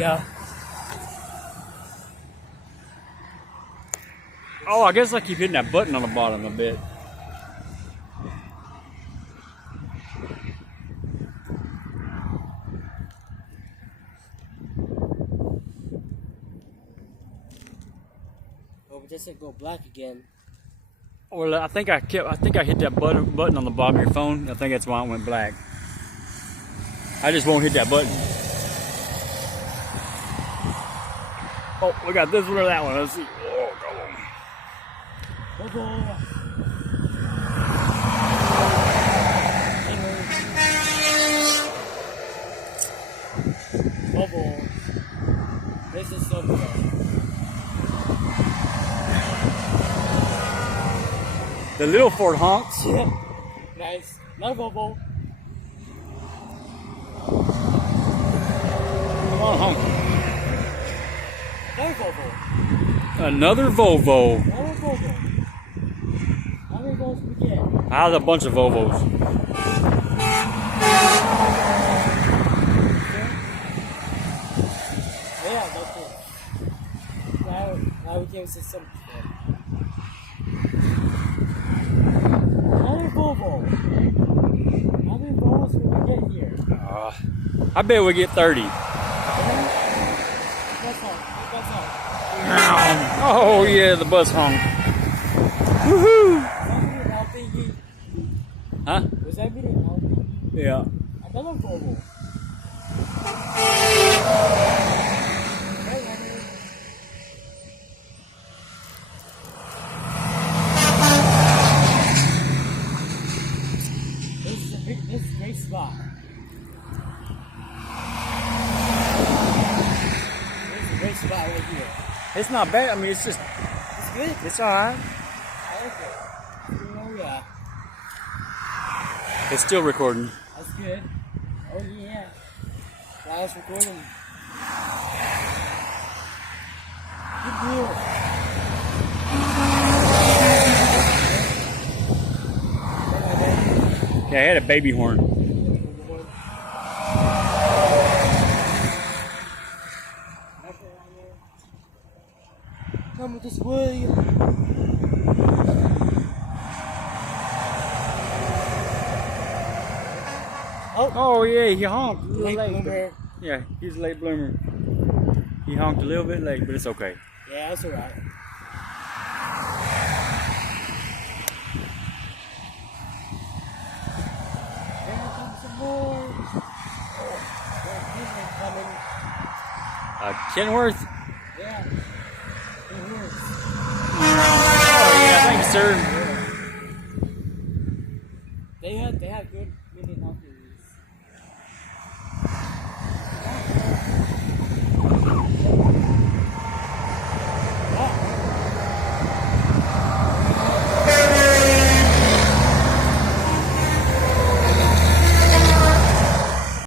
go. Oh, I guess I keep hitting that button on the bottom a bit. Oh, but this will go black again. Well, I think I hit that button on the bottom of your phone. I think that's why it went black. I just won't hit that button. Oh, we got this one or that one. Let's see. Oh, go on. Bubble. This is so good. The little Ford honks. Nice. No bubble. Come on, honk. No bubble. Another Volvo. No bubble. How many balls we get? I have a bunch of Volvos. Yeah, that's it. Now we can see something. Another bubble. How many balls will we get here? I bet we get 30. That's all. Oh yeah, the bus honk. Woohoo! Huh? Was that video helping? Yeah. Another bubble. This is a great spot. This is a great spot right here. It's not bad. I mean, it's just, It's good. it's alright. I like it. Oh yeah. It's still recording. That's good. Oh yeah. Now it's recording. Good deal. Yeah, I had a baby horn. Come with this way. Oh yeah, he honked. A little Late late. bloomer. Yeah, he's a late bloomer. He honked a little bit late, but it's okay. Yeah, that's alright. Here comes some more. Oh, there's coming. Kenworth? Yeah. Kenworth. Oh yeah, thanks, sir. They had good